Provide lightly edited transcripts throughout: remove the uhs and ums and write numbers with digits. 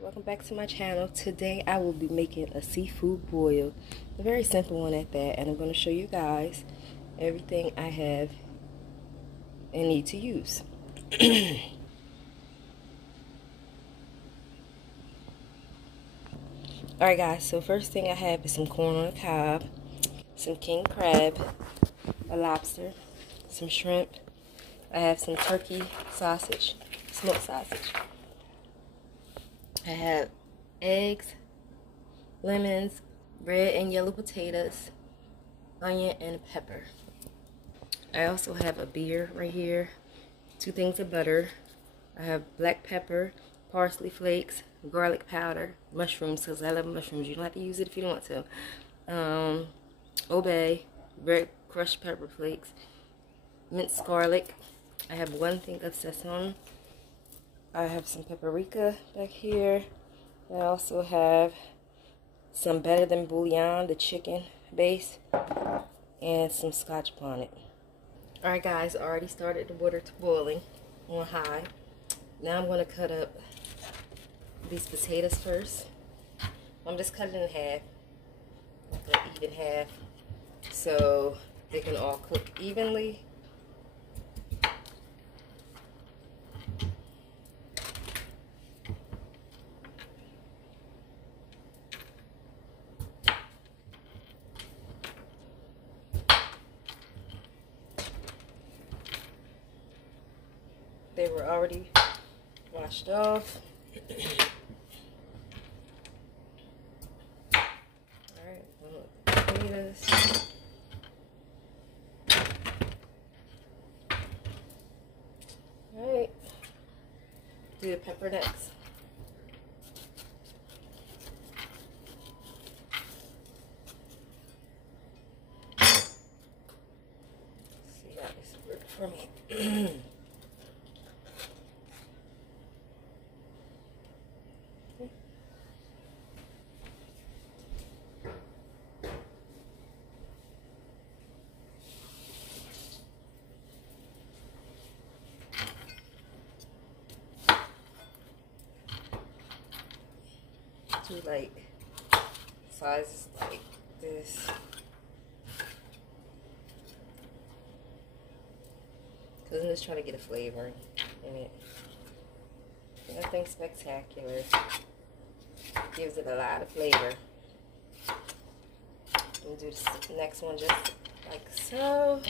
welcome back to my channel. Today I will be making a seafood boil, a very simple one at that, and I'm going to show you guys everything I have and need to use. Alright guys, so first thing I have is some corn on the cob, some king crab, a lobster, some shrimp. I have some turkey sausage, smoked sausage. I have eggs, lemons, red and yellow potatoes, onion, and pepper. I also have a beer right here, 2 things of butter. I have black pepper, parsley flakes, garlic powder, mushrooms, because I love mushrooms. You don't have to use it if you don't want to. Old Bay, red crushed pepper flakes, minced garlic. I have 1 thing of sesame. I have some paprika back here. I also have some Better Than Bouillon, the chicken base, and some Scotch bonnet. Alright guys, I already started the water to boiling on high. Now I'm going to cut up these potatoes first. I'm just cutting in half, like an even half, so they can all cook evenly. They were already washed off. Alright, potatoes. Alright, do the pepper next. See how this works for me. Do like sizes like this. Because I'm just trying to get a flavor in it. Nothing spectacular. Gives it a lot of flavor. We'll do this next one just like so.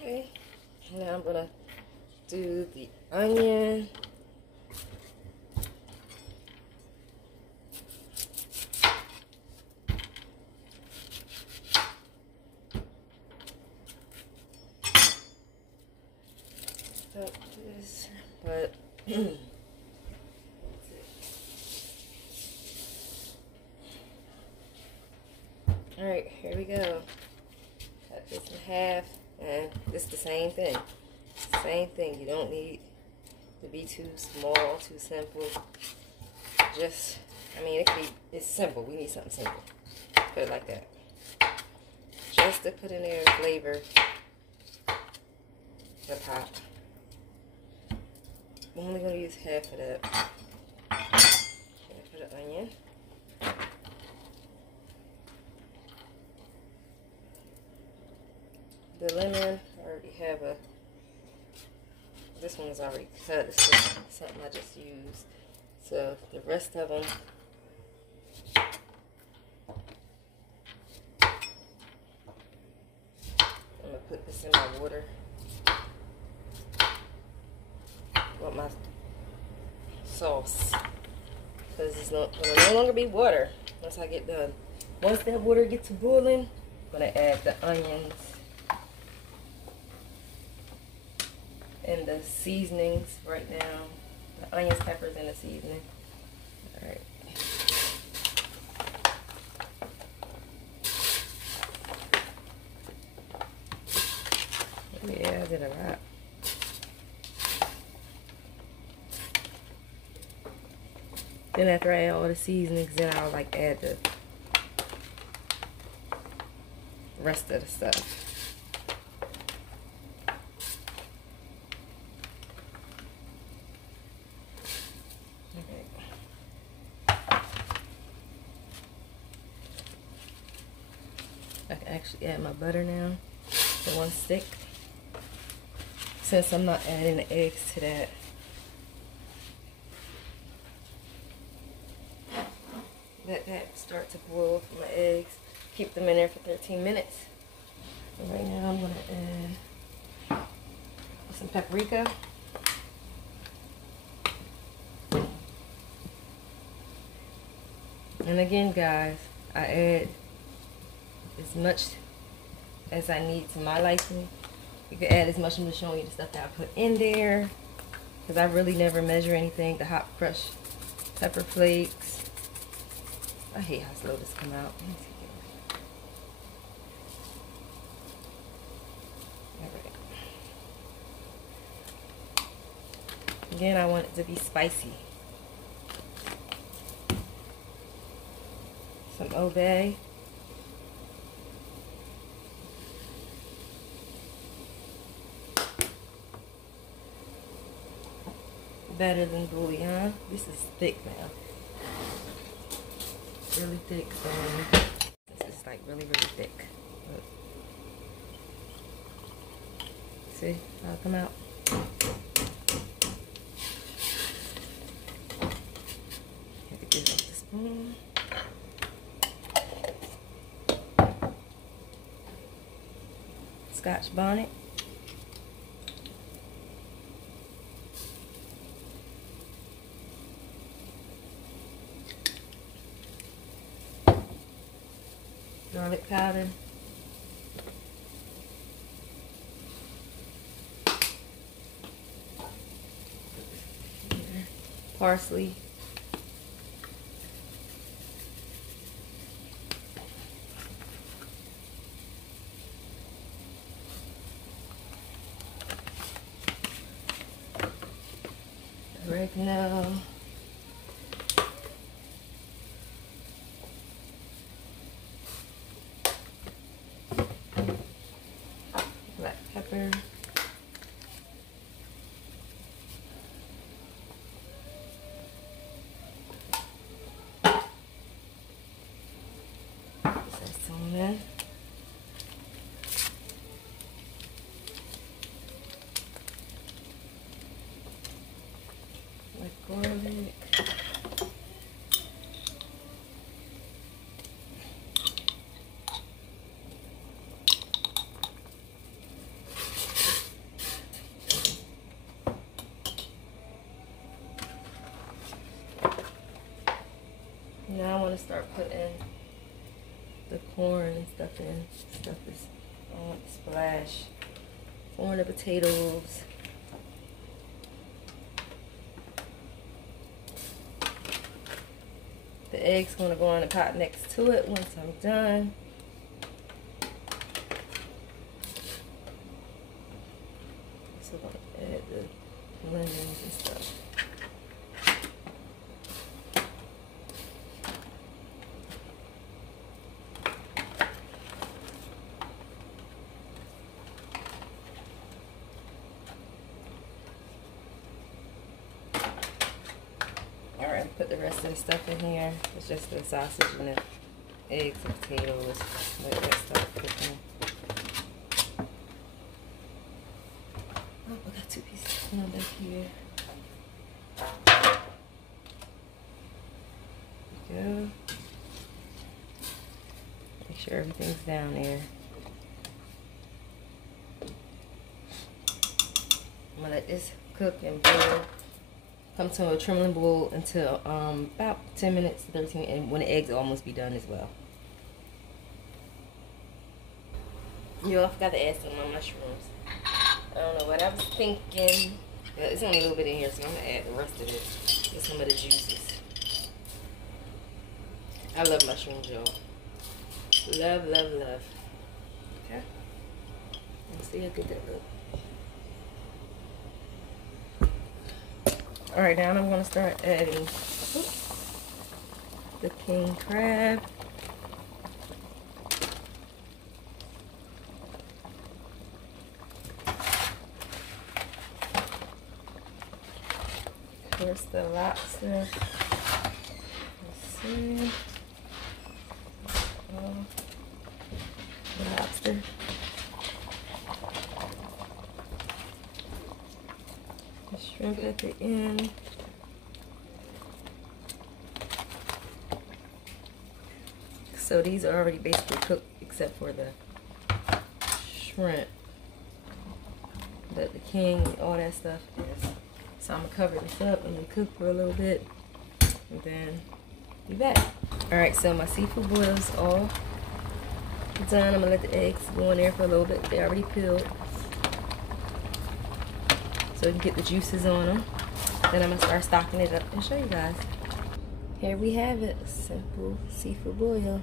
Okay, now I'm gonna do the onion. This, but all right, here we go. Cut this in half, and this is the same thing. Same thing. You don't need to be too small, too simple. Just, I mean, it's simple. We need something simple. Put it like that. Just to put in there flavor. The top. I'm only going to use half of that. Half of the onion. The lemon, I already have this one's already cut. It's just something I just used. So the rest of them, I'm going to put this in my water. Want my sauce, because it's going to no longer be water once I get done. Once that water gets to boiling, I'm going to add the onions and the seasonings right now. The onions, peppers, and the seasoning. Alright. Yeah, I did a lot. Then after I add all the seasonings, then I'll like add the rest of the stuff. I can actually add my butter now to one stick, since I'm not adding the eggs to that. Let that start to boil for my eggs. Keep them in there for 13 minutes. And right now I'm going to add some paprika. And again, guys, I add as much as I need to my liking. You can add as much. I'm just showing you the stuff that I put in there, because I really never measure anything. The hot crushed pepper flakes. I hate how slow this come out. Let me see. Alright. Again, I want it to be spicy. Some Obey. Better than bouillon. This is thick now. Really thick. So this is like really thick. Look. See how it come out? Have to give it the spoon. Scotch bonnet. Garlic powder. Parsley. Oregano. Black pepper. Cinnamon. Like garlic. Now I want to start putting the corn and stuff in. Stuff is, I want to splash. Corn and potatoes. The egg's going to go on the pot next to it once I'm done. So I'm going to add the lemons and stuff. Alright, put the rest of the stuff in here. It's just the sausage and the eggs and potatoes. Let that start cooking. Oh, I got 2 pieces of corn back here. There we go. Make sure everything's down there. I'm gonna let this cook and boil. Come to a trembling boil until about 10 minutes, 13, and when the eggs will almost be done as well. Yo, I forgot to add some of my mushrooms. I don't know what I was thinking. It's only a little bit in here, so I'm gonna add the rest of it. Get some of the juices. I love mushrooms, y'all. Love, love, love. Okay. Let's see how good that looks. Alright, now I'm going to start adding the king crab. Here's the lobster. Let's see. The lobster. The shrimp at the end. So these are already basically cooked except for the shrimp. But the king, all that stuff is. So I'm gonna cover this up and then cook for a little bit and then be back. Alright, so my seafood boils all done. I'm gonna let the eggs go in there for a little bit. They already peeled. So you can get the juices on them. Then I'm gonna start stocking it up and show you guys. Here we have it, simple seafood boil.